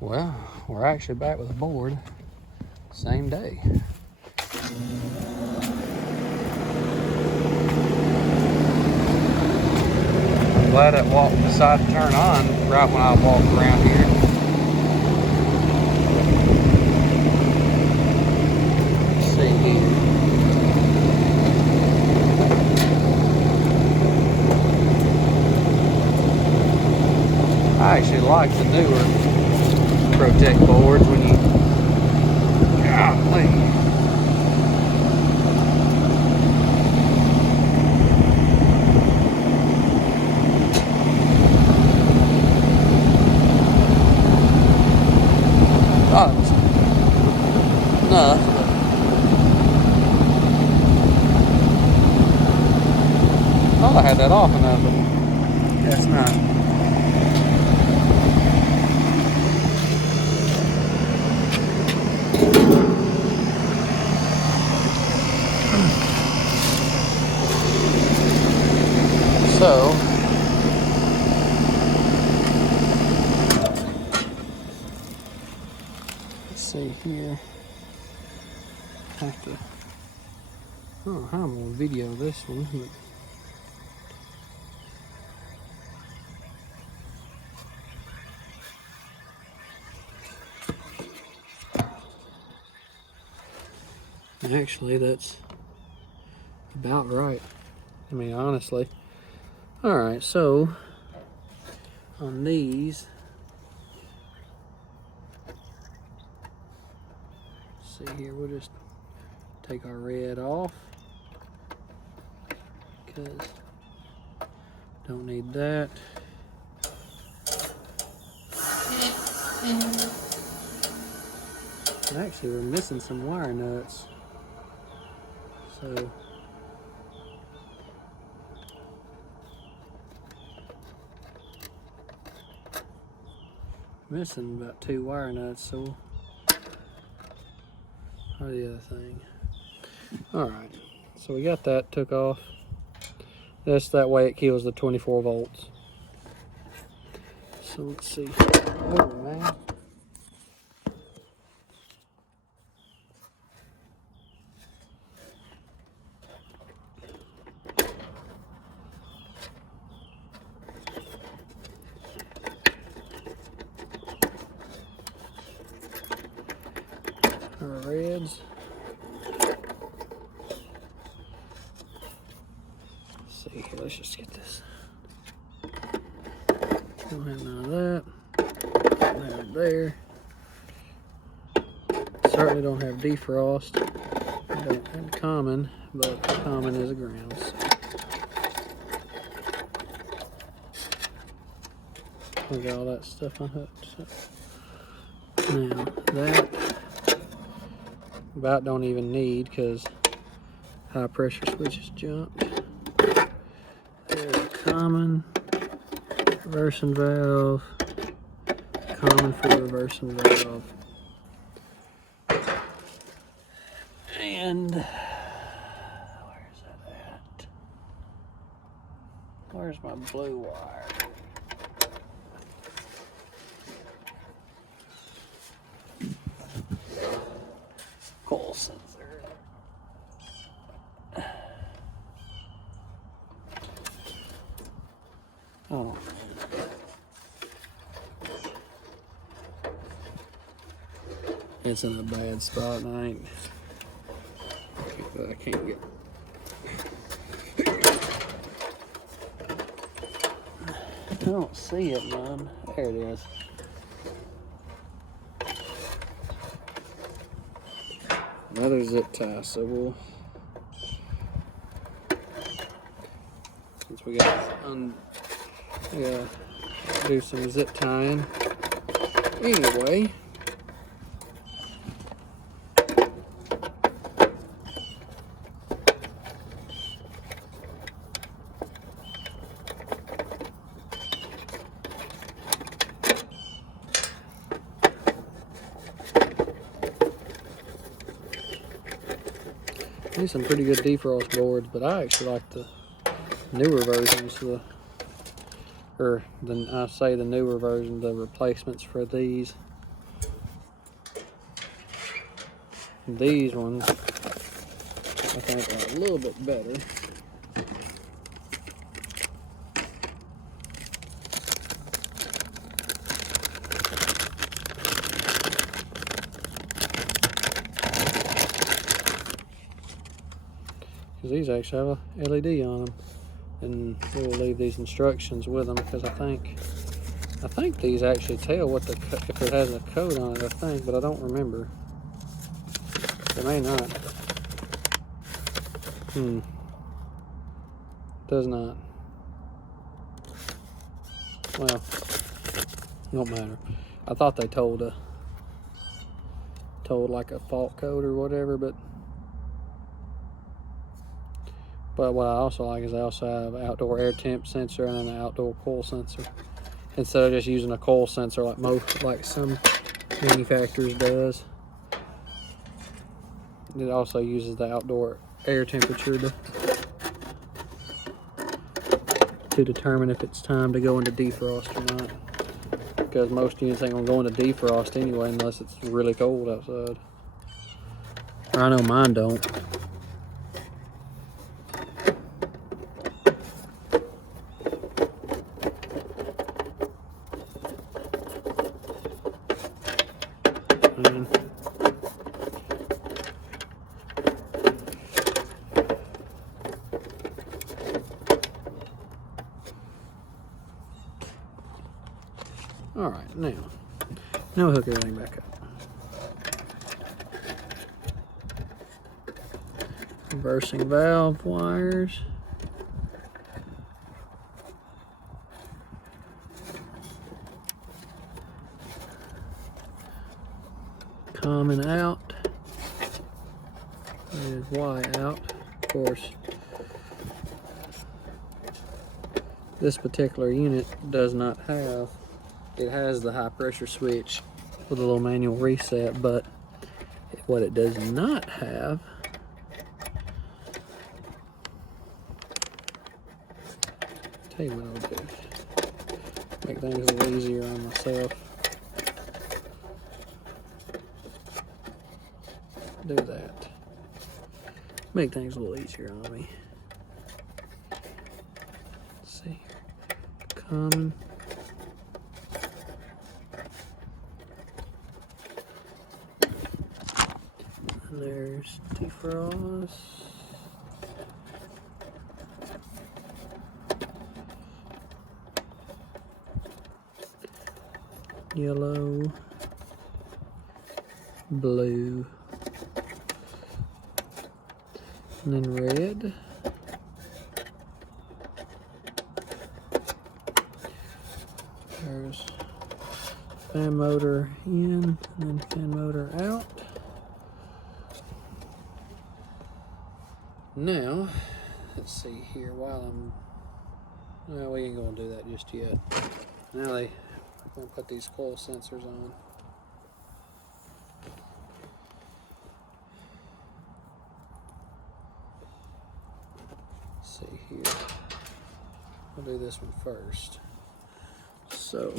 Well, we're actually back with a board. Same day. I'm glad it decided to turn on right when I walked around here. Let's see here. I actually like the newer Protect boards when you, golly. Oh, it's enough. I thought I had that off enough, but that's not. So, let's see here. I don't know how I'm gonna video this one, but actually that's about right. I mean, honestly. Alright, so on these, see here, we'll just take our red off because don't need that. Actually, we're missing some wire nuts, so missing about 2 wire nuts, so or the other thing. Alright, so we got that took off. That's that way it kills the 24 volts. So let's see. Oh man. Our reds. Let's see here, let's just get this. Don't have none of that. Don't have it there. Certainly don't have defrost. I don't have common, but common is a ground. So we got all that stuff unhooked. So. Now that about don't even need because high pressure switches jumped. There's a common reversing valve, common for the reversing valve, and where's that at? Where's my blue wire? Coil sensor. Oh. It's in a bad spot and I can't get. I don't see it, man. There it is. Another zip tie, so we'll, since we gotta do some zip tying anyway. These some pretty good defrost boards, but I actually like the newer versions. I say the newer version, the replacements for these. These ones, I think, are a little bit better. Because these actually have a LED on them. And we'll leave these instructions with them, because I think these actually tell what if it has a code on it, I think, but I don't remember. They may not. Does not. Well, don't matter. I thought they told like a fault code or whatever, but what I also like is they also have an outdoor air temp sensor and then an outdoor coil sensor, instead of just using a coil sensor like some manufacturers does. It also uses the outdoor air temperature to determine if it's time to go into defrost or not, because most units ain't gonna go into defrost anyway unless it's really cold outside. Or I know mine don't. All right, now we'll hook everything back up. Reversing valve wires. Common out. There's Y out. Of course, this particular unit does not have, it has the high pressure switch with a little manual reset, but what it does not have tell you what I'll do. Make things a little easier on myself. Do that. Make things a little easier on me. Let's see here. Common. And there's defrost. Yellow, blue, and then red. There's fan motor in, and then fan motor out. Now, let's see here, well, we ain't gonna do that just yet. Now we're gonna put these coil sensors on. Let's see here. We'll do this one first. So,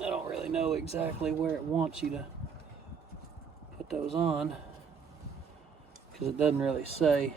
I don't really know exactly where it wants you to put those on, because it doesn't really say.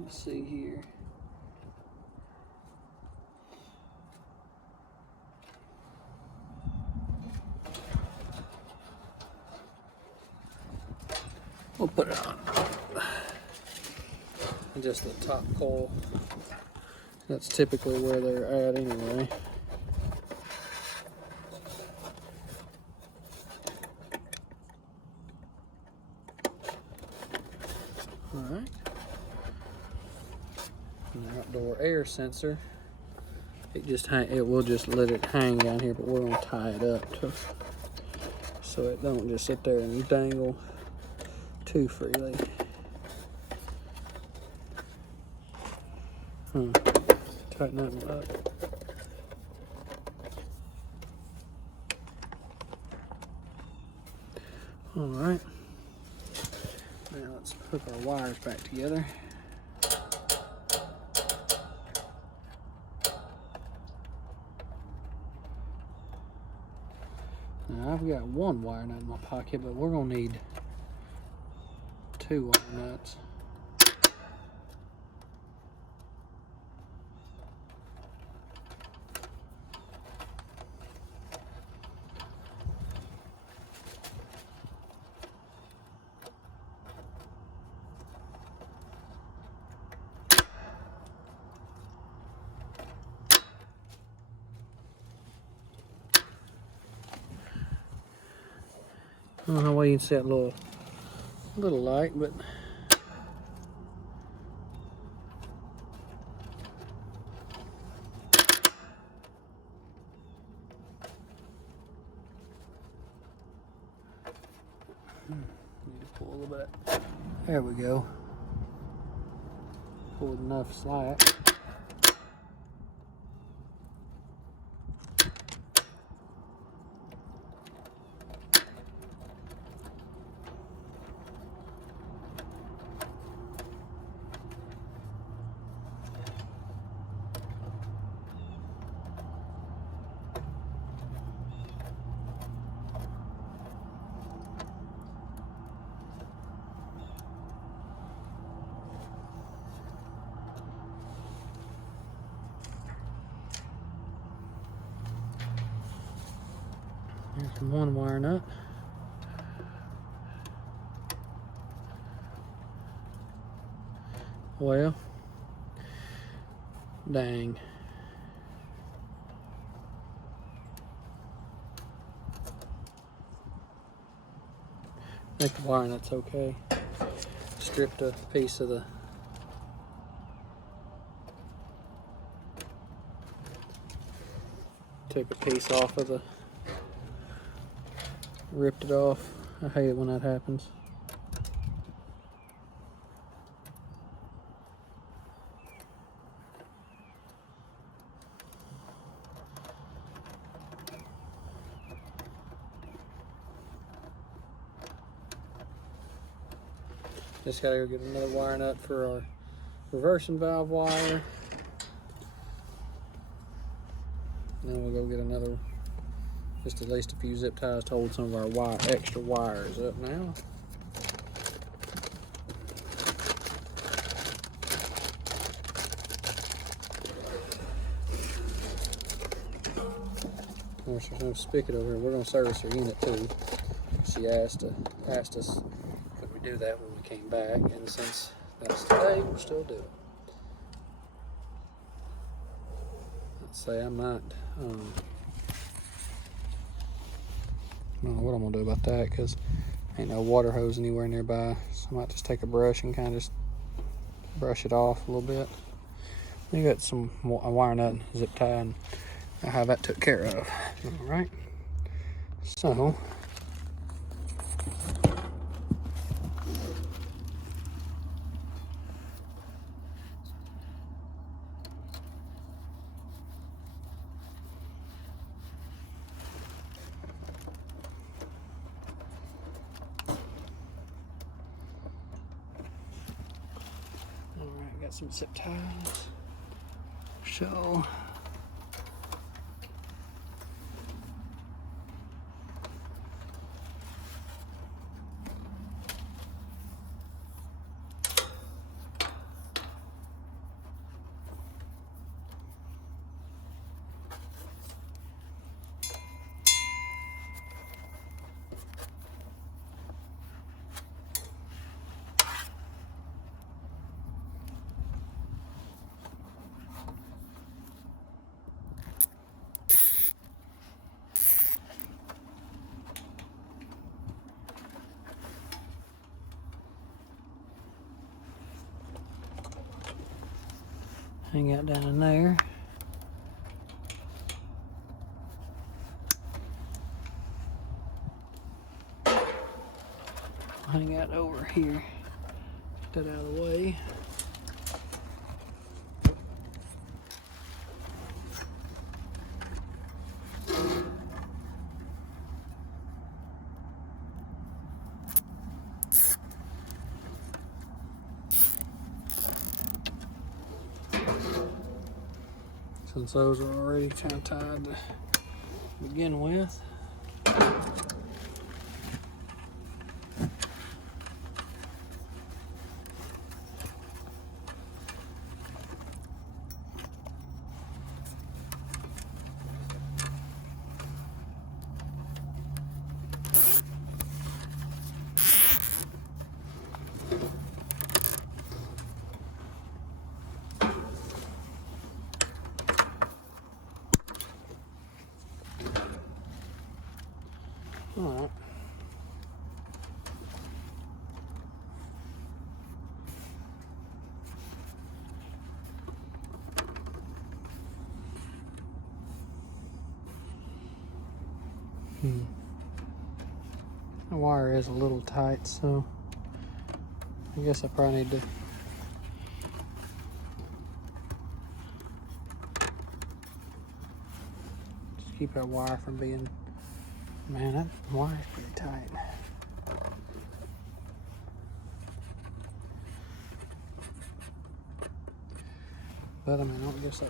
Let's see here. We'll put it on just the top coil. That's typically where they're at anyway. All right. An outdoor air sensor. It will just let it hang down here, but we're gonna tie it up so it don't just sit there and dangle too freely. Tighten that one up. All right. Now let's hook our wires back together. Now I've got one wire nut in my pocket, but we're gonna need 2 wire nuts. I don't know how you can see that little light, but need to pull a little bit. There we go. Pulled enough slack. There's one wire nut. Well, dang. I think the wire nut's okay. Stripped a piece of the took a piece off of the, ripped it off. I hate it when that happens. Just gotta go get another wire nut for our reversing valve wire. Then we'll go get another, just at least a few zip ties to hold some of our extra wires up now. Of course, there's no spigot over here. We're gonna service her unit too. She asked us could we do that when we came back, and since that's today, we'll still do it. Let's say I might, I don't know what I'm gonna do about that because ain't no water hose anywhere nearby. So I might just take a brush and kind of just brush it off a little bit. We got some a wire nut and zip tie, and I have that took care of. All right. So got some zip ties. So hang out down in there. Hang out over here. Get that out of the way. Since those are already kind of tied to begin with. Alright. The wire is a little tight, so I guess I probably need to just keep that wire from being, man, that wire's pretty tight. But I mean, I don't guess I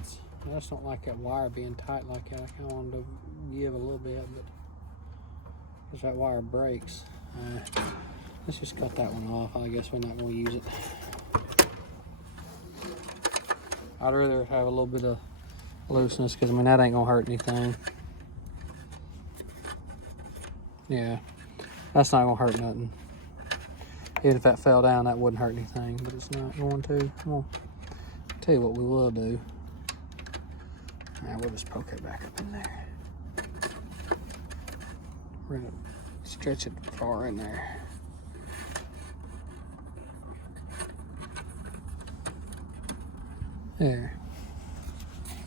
just don't like that wire being tight like that. I kind of wanted to give a little bit, but if that wire breaks, let's just cut that one off. I guess we're not going to use it. I'd rather have a little bit of looseness, because I mean, that ain't going to hurt anything. Yeah, that's not going to hurt nothing. Even if that fell down, that wouldn't hurt anything, but it's not going to. Well, I'll tell you what we will do. We'll just poke it back up in there. We're gonna stretch it far in there. There.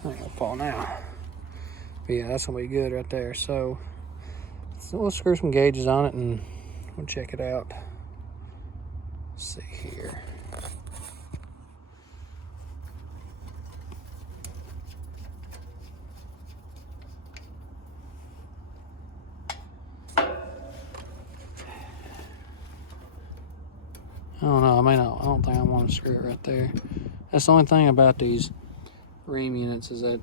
Not gonna fall now. But yeah, that's gonna be good right there. So we'll screw some gauges on it and we'll check it out. Let's see here. I don't know. I don't think I want to screw it right there. That's the only thing about these Rheem units, is that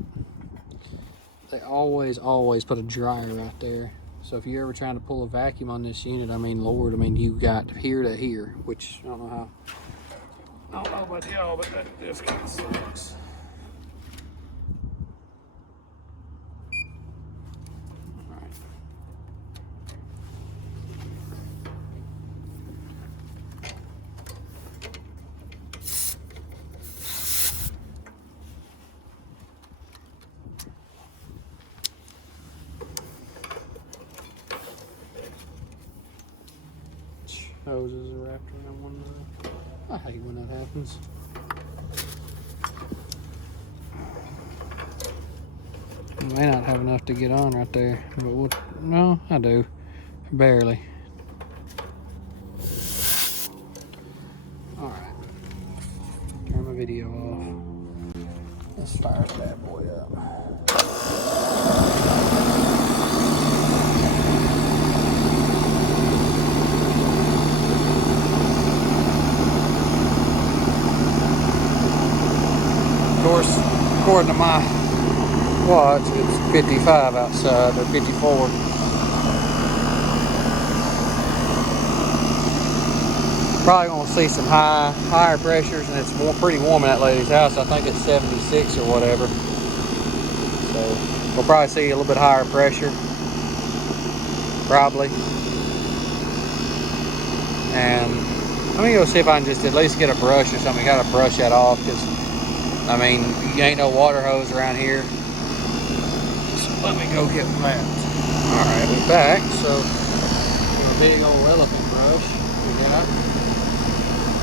they always put a dryer right there. So if you're ever trying to pull a vacuum on this unit, I mean, Lord, I mean, you got here to here, which I don't know how. I don't know about y'all, but that just kind of sucks. Hoses are wrapped around one another. I hate when that happens. I may not have enough to get on right there, but no, I do. Barely. Alright. Turn my video off. Let's fire that bad boy up. Of course, according to my watch, it's 55 outside, or 54. Probably gonna see some higher pressures, and it's pretty warm in that lady's house. I think it's 76 or whatever. So we'll probably see a little bit higher pressure, probably. And let me go see if I can just at least get a brush or something. Gotta brush that off, because I mean, you ain't no water hose around here. So let me go get that. Alright, we're back. So, a big old elephant brush we got.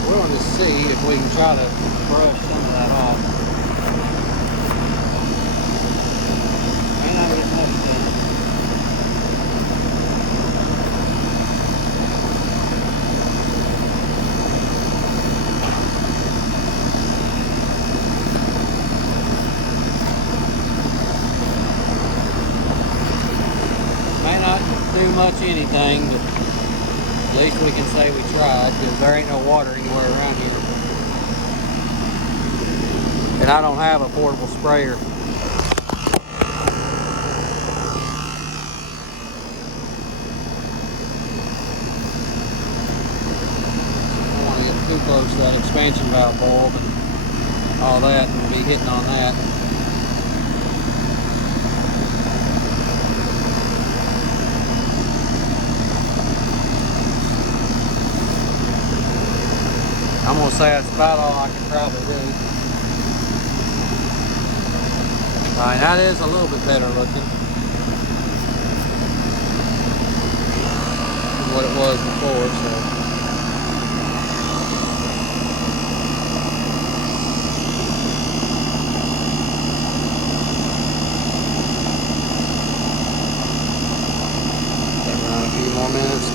We're going to see if we can try to brush some of that off. May not get much done. Do much anything, but at least we can say we tried, because there ain't no water anywhere around here. And I don't have a portable sprayer. that expansion valve bulb and all that, and be hitting on that. I'm gonna say that's about all I can probably do. Alright, that is a little bit better looking than what it was before, so. Run a few more minutes.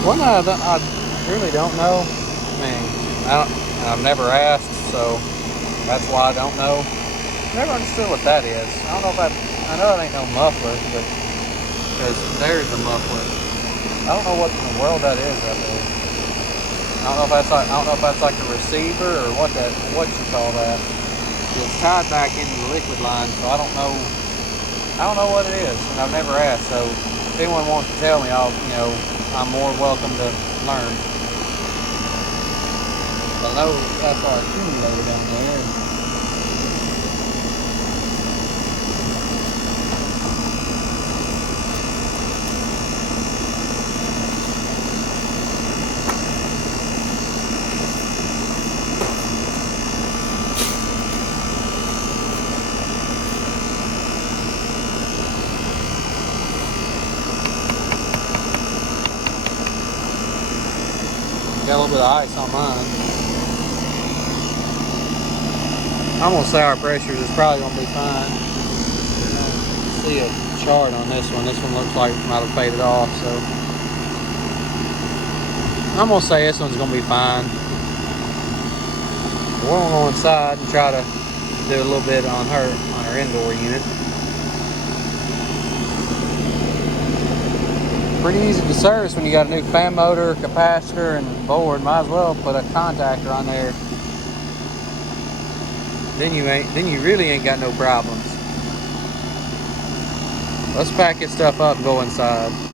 One I really don't know. I mean, I've never asked, so that's why I don't know. Never understood what that is. I don't know if I know it ain't no muffler, but because there's the muffler. I don't know what in the world that is up there. I don't know if that's like a receiver or what you call that. It's tied back into the liquid line, so I don't know what it is, and I've never asked. So if anyone wants to tell me, I'm more welcome to learn. But I know that's our accumulator down there. Got a little bit of ice on mine. I'm gonna say our pressures is probably gonna be fine. See a chart on this one. This one looks like it might have faded off, so I'm gonna say this one's gonna be fine. We're gonna go inside and try to do a little bit on her indoor unit. Pretty easy to service when you got a new fan motor, capacitor, and board. Might as well put a contactor on there. Then you really ain't got no problems. Let's pack this stuff up and go inside.